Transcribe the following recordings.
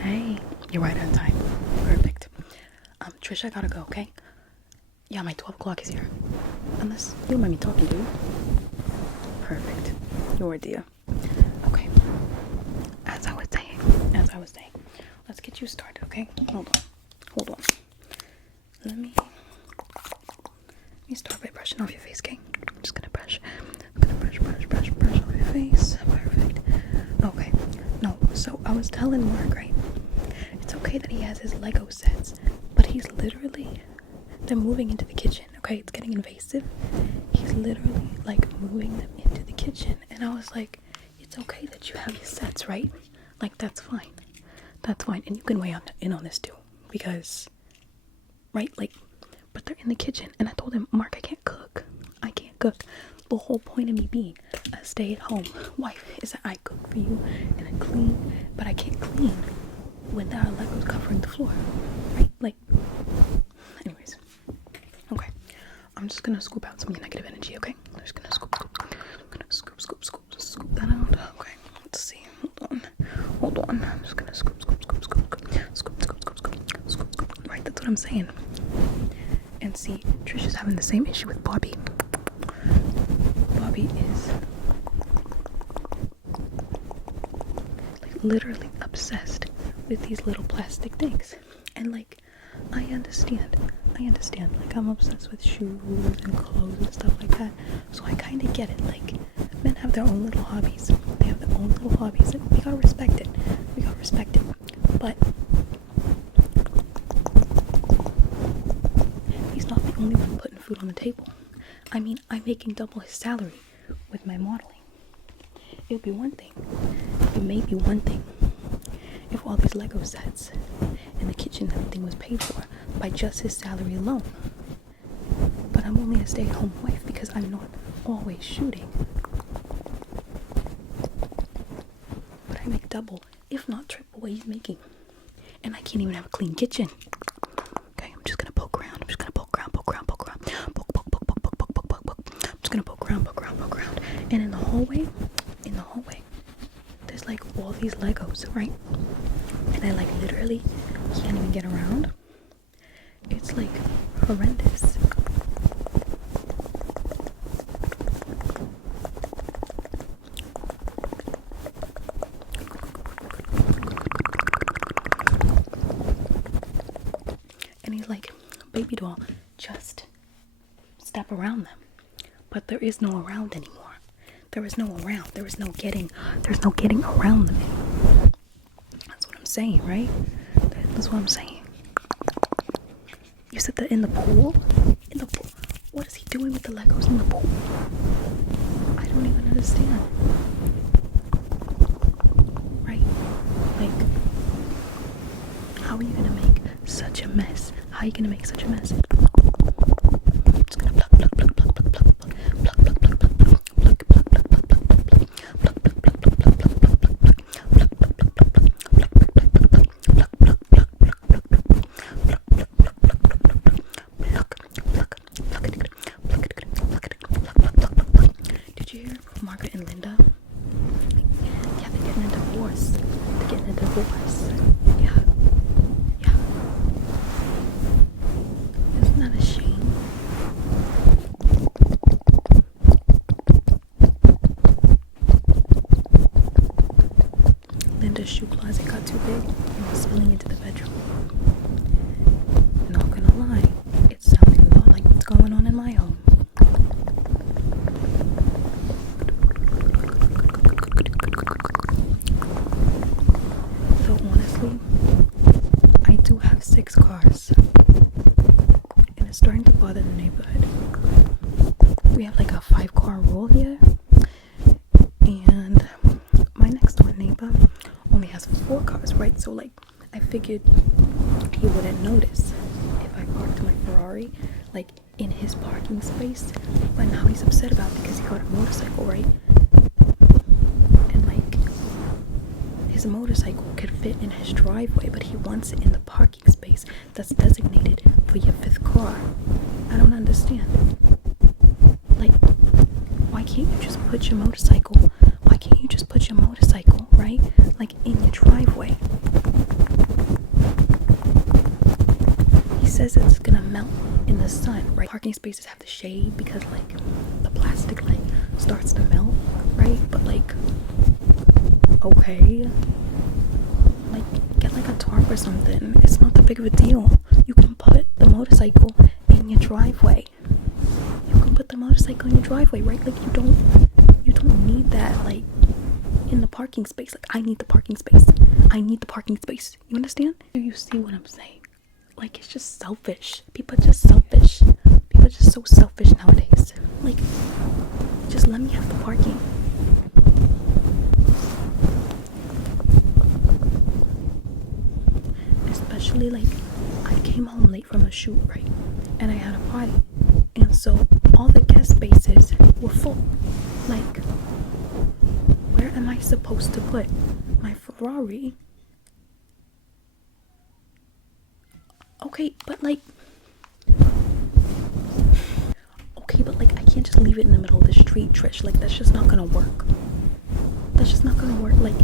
Hey, you're right on time. Perfect. Trish, I gotta go, okay? Yeah, my 12 o'clock is here. Unless you don't mind me talking to you. Perfect. You're a dear. Okay. As I was saying, let's get you started, okay? Hold on. Let me start by brushing off your face, okay? I'm just gonna brush off your face. Perfect. Okay. No, so I was telling Mark, right? It's okay that he has his Lego sets, but they're moving into the kitchen, okay? It's getting invasive. He's literally, like, moving them into the kitchen. And I was like, it's okay that you have your sets, right? Like, that's fine. That's fine. And you can weigh in on this, too. Because, right? Like, but they're in the kitchen. And I told him, Mark, I can't cook. The whole point of me being a stay-at-home wife is that I cook for you and I clean, but I can't clean when there are Legos covering the floor, right? Like, anyways, okay. I'm just gonna scoop out some of your negative energy, okay? I'm just gonna scoop that out. Okay, let's see. Hold on. I'm just gonna scoop. Right, that's what I'm saying. And see, Trish is having the same issue with Barbie. Barbie is like literally obsessed with these little plastic things. And like, I understand. Like, I'm obsessed with shoes and clothes and stuff like that. So I kind of get it. Like, men have their own little hobbies. They have their own little hobbies. And we gotta respect it. But he's not the only one putting food on the table. I mean, I'm making double his salary with my modeling. It may be one thing if all these Lego sets in the kitchen and everything was paid for by just his salary alone. But I'm only a stay-at-home wife because I'm not always shooting. But I make double, if not triple what he's making. And I can't even have a clean kitchen. Okay, I'm just gonna poke around. I'm just gonna poke around. Poke. I'm just gonna poke around. And in the hallway, there's like all these Legos, right? And I like literally can't even get around. It's like horrendous. And he's like, baby doll, just step around them. But there is no around anymore. There is no getting around them anymore. That's what I'm saying, right? That's what I'm saying. You said that in the pool? What is he doing with the Legos in the pool? I don't even understand. Right? Like, how are you gonna make such a mess? I'm just gonna Did you hear Margaret and Linda? Yeah, they're getting a divorce. Yeah. Isn't that a shame? Linda's shoe closet got too big and was spilling into the bedroom. Not gonna lie, it's sounding a lot like what's going on in my home. Though honestly, I do have 6 cars. And it's starting to bother the neighborhood. We have like a 5-car rule here. And my next door neighbor only has 4 cars, right? So like, I figured he wouldn't notice if I parked my Ferrari like in his parking space. But now he's upset about it because he got a motorcycle, right? And like, his motorcycle could fit in his driveway, but he wants it in the parking space that's designated for your 5th car. I don't understand. Like, why can't you just put your motorcycle, right? Like, in your driveway. says it's gonna melt in the sun, right? Parking spaces have the shade because like the plastic like starts to melt, right? But like, okay, like get like a tarp or something. It's not that big of a deal. You can put the motorcycle in your driveway. You can put the motorcycle in your driveway, right? Like you don't need that like in the parking space. Like I need the parking space. I need the parking space. You understand? Do you see what I'm saying? Like it's just selfish. People are just selfish. People are just so selfish nowadays. Like just let me have the parking. Especially like I came home late from a shoot, right? And I had a party. And so all the guest spaces were full. Like where am I supposed to put my Ferrari? Okay, but like I can't just leave it in the middle of the street, Trish. Like that's just not gonna work. That's just not gonna work. Like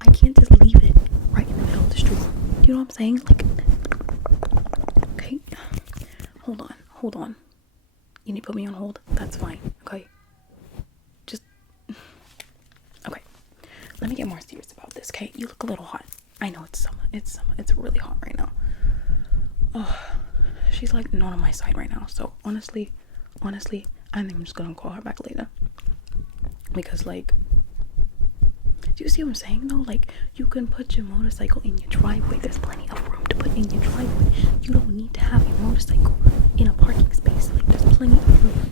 I can't just leave it right in the middle of the street. Do you know what I'm saying? Like okay. Hold on. You need to put me on hold? That's fine. Okay. Just okay. Let me get more serious about this, okay? You look a little hot. I know it's summer. It's really hot right now. Oh, she's like not on my side right now. So honestly, I think I'm just gonna call her back later. Because like, do you see what I'm saying though? Like you can put your motorcycle in your driveway. There's plenty of room to put in your driveway. You don't need to have your motorcycle in a parking space. Like there's plenty of room.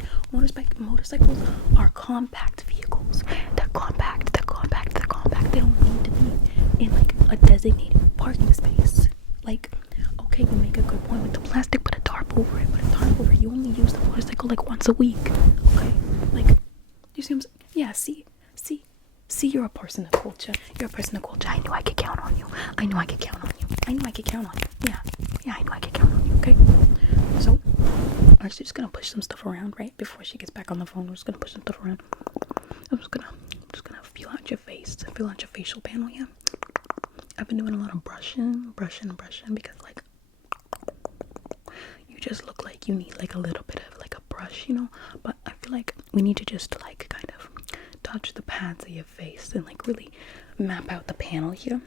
Motorcycles are compact vehicles. They're compact. They don't need to be in like a designated parking space. Like, okay, you make a good point with the plastic, put a tarp over it. You only use the motorcycle like once a week. Okay? Like, you see what I'm saying? Yeah, see, you're a person of culture. I knew I could count on you. Yeah, I knew I could count on you, okay? So, I'm just gonna push some stuff around, right? Before she gets back on the phone, we're just gonna push some stuff around. I'm just gonna feel out your face. Feel out your facial panel, yeah? I've been doing a lot of brushing because like you just look like you need like a little bit of like a brush, you know? But I feel like we need to just like kind of touch the pads of your face and like really map out the panel here,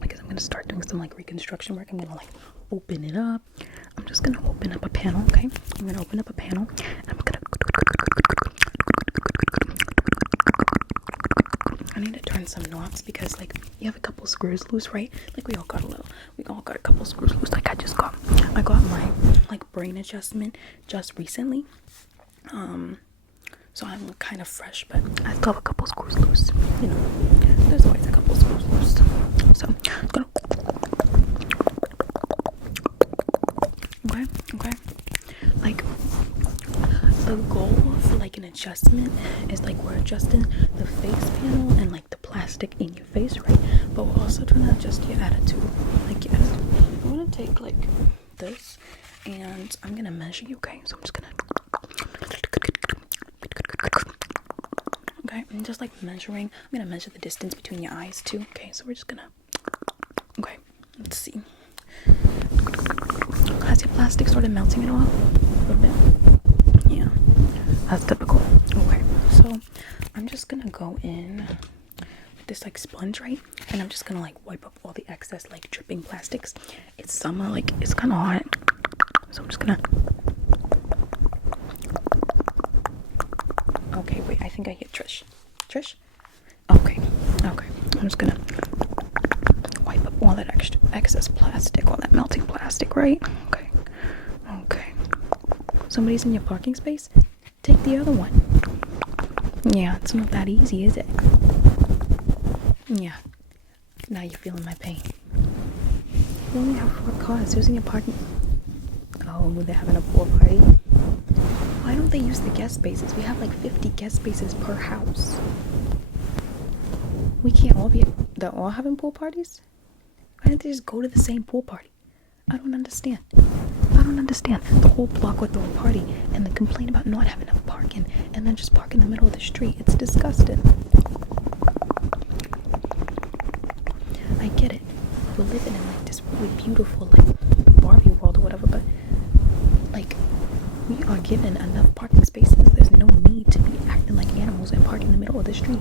because I'm gonna start doing some like reconstruction work. I'm gonna like open it up. I'm just gonna open up a panel, okay? I'm gonna open up a panel and I'm gonna I need to turn some knobs because like you have a couple screws loose, right? Like we all got a couple screws loose. Like I got my like brain adjustment just recently. So I'm kind of fresh, but I still have a couple screws loose. You know, there's always a couple screws loose. So I'm gonna okay. Like the goal for like an adjustment is like we're adjusting the face panel and like the plastic in your face, right? But we're also trying to adjust your attitude. Like your attitude. I'm gonna take like this and I'm gonna measure you, okay? So I'm just gonna okay, I'm just like measuring. I'm gonna measure the distance between your eyes too. Okay, so we're just gonna okay, let's see. Has your plastic started melting at all? A little bit? Yeah, that's typical. Okay, so I'm just gonna go in with this like sponge, right? And I'm just gonna like wipe up all the excess like dripping plastics. It's summer, like it's kind of hot, so I'm just gonna. Okay, wait, I think I hear Trish. Okay. I'm just gonna wipe up all that excess plastic, all that melting plastic, right? Okay. Somebody's in your parking space? Take the other one. Yeah, it's not that easy, is it? Yeah. Now you're feeling my pain. You only have 4 cars. Who's in your parking? Oh, they're having a pool party. Why don't they use the guest spaces? We have like 50 guest spaces per house. We can't all be. They're all having pool parties? Why don't they just go to the same pool party? I don't understand. The whole block would throw a party and then complain about not having enough parking and then just park in the middle of the street. It's disgusting. I get it. We're living in like this really beautiful, like Barbie world or whatever, but like, we are given enough parking spaces. There's no need to be acting like animals and park in the middle of the street.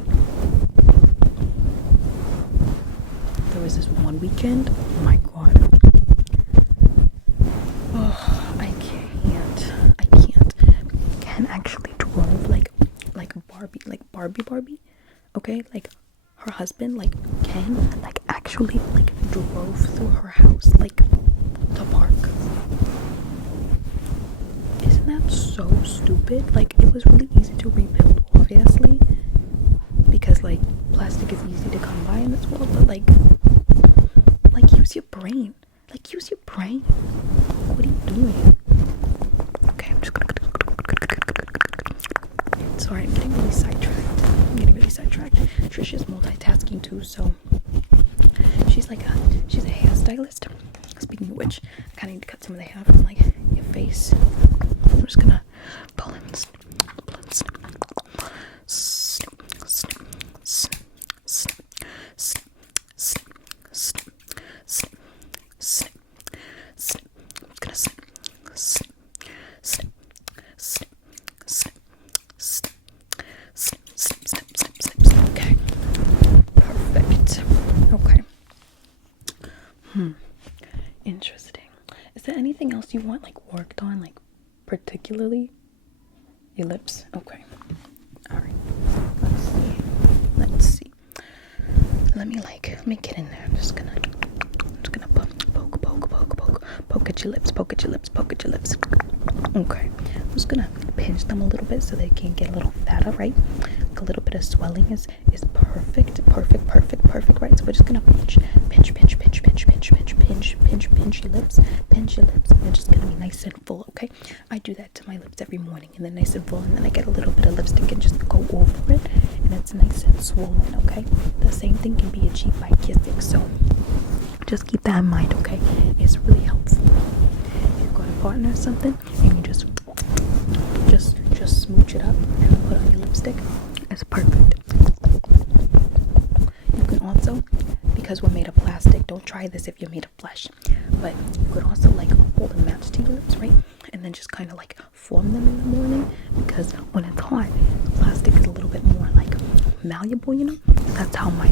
There was this one weekend, oh my god. Oh, I can't. Ken actually drove like Barbie. Okay, like her husband, like Ken, like actually like drove through her house, like to park. Isn't that so stupid? Like, it was really easy to rebuild, obviously, because like plastic is easy to come by in this world, but like use your brain. Like, use your brain. What are you doing? Okay, I'm just gonna. Sorry, I'm getting really sidetracked. Trisha's multitasking too, so she's a hairstylist. Speaking of which, I kind of need to cut some of the hair from like your face. I'm just gonna pull in, Okay, perfect. Okay. Interesting. Is there anything else you want like worked on, like particularly? Your lips? Okay. Alright. Let's see. Let me get in there. I'm just gonna poke at your lips. Okay. I'm just gonna pinch them a little bit so they can get a little fatter, right? Like a little bit of swelling is perfect, right? So we're just gonna pinch your lips. And they're just gonna be nice and full, okay? I do that to my lips every morning, and they're nice and full, and then I get a little bit of lipstick and just go over it, and it's nice and swollen, okay? The same thing can be achieved by kissing, so just keep that in mind, okay? It's really helpful. You've got a partner or something, and you just smooch it up and put on your lipstick. It's perfect. You can also, because we're made of plastic, don't try this if you're made of flesh, but you could also like hold a match to your lips, right? And then just kind of like form them in the morning, because when it's hot, plastic is a little bit more like malleable, you know? That's how my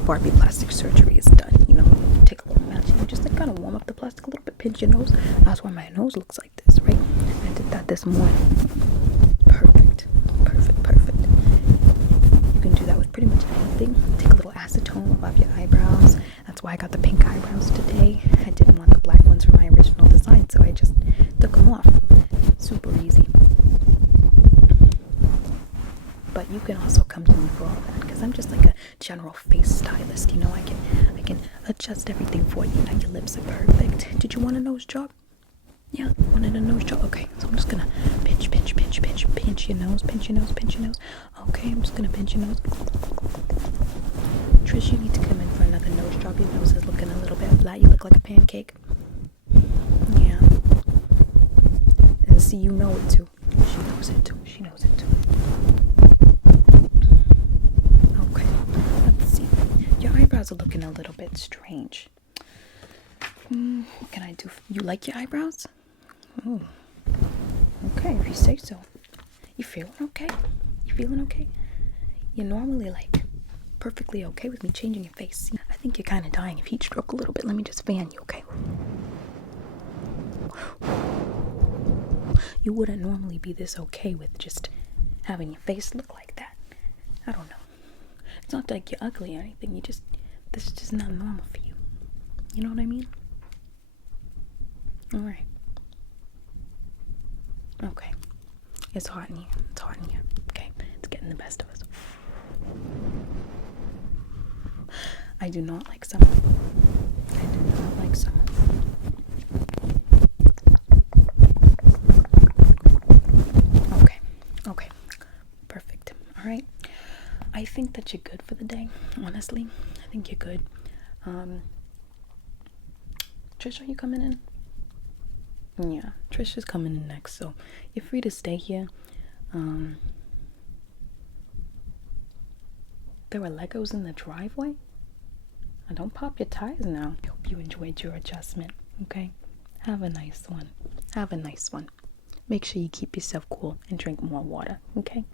Barbie plastic surgery is done, you know? You take a little match and you just like kind of warm up the plastic a little bit, pinch your nose. That's why my nose looks like this, right? I did that this morning. Perfect. You can do that with pretty much anything. Take a little acetone above your eyebrows. That's why I got the pink eyebrows today. I didn't want the black ones for my original design, so I just took them off. Super easy. But you can also come to me for all that, because I'm just like a general face stylist, you know? I can adjust everything for you. Now your lips are perfect. Did you want a nose job? Yeah, wanted a nose job. Okay, so I'm just gonna pinch your nose. Okay, I'm just gonna pinch your nose. Trish, you need to come in for another nose job. Your nose is looking a little bit flat. You look like a pancake. Yeah. And see, you know it too. She knows it too. Okay, let's see. Your eyebrows are looking a little bit strange. What can I do? You like your eyebrows? Oh, okay, if you say so. You feeling okay? You're normally like perfectly okay with me changing your face. I think you're kind of dying of heat stroke a little bit. Let me just fan you, okay? You wouldn't normally be this okay with just having your face look like that. I don't know. It's not like you're ugly or anything. This is just not normal for you. You know what I mean? Alright. Okay. It's hot in here. Okay. It's getting the best of us. I do not like summer. Okay. Perfect. Alright. I think that you're good for the day. Honestly. I think you're good. Trish, are you coming in? Yeah, Trish is coming in next, so you're free to stay here. There were Legos in the driveway? Don't pop your tires now. I hope you enjoyed your adjustment, okay? Have a nice one. Have a nice one. Make sure you keep yourself cool and drink more water, okay?